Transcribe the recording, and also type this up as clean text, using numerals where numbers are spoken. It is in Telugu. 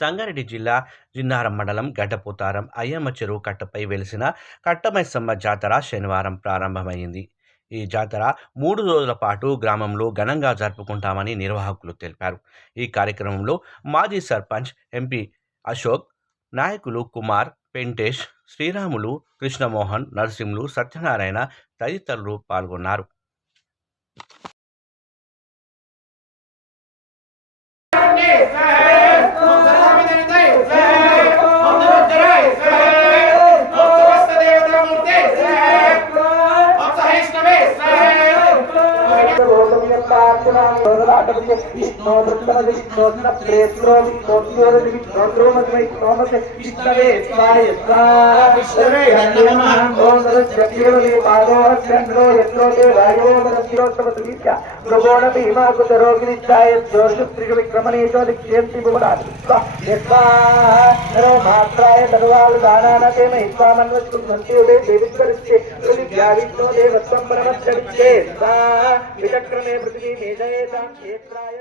సంగారెడ్డి జిల్లా జిన్నారం మండలం గడ్డపోతారం అయ్యమ్మ చెరువు కట్టపై వెలిసిన కట్టమైసమ్మ జాతర శనివారం ప్రారంభమైంది. ఈ జాతర 3 రోజుల పాటు గ్రామంలో ఘనంగా జరుపుకుంటామని నిర్వాహకులు తెలిపారు. ఈ కార్యక్రమంలో మాజీ సర్పంచ్ ఎంపీ అశోక్, నాయకులు కుమార్, పెంటేష్, శ్రీరాములు, కృష్ణమోహన్, నరసింహులు, సత్యనారాయణ తదితరులు పాల్గొన్నారు. విచక్రమే పృథివీ మేజయేతాం క్షేత్రాయ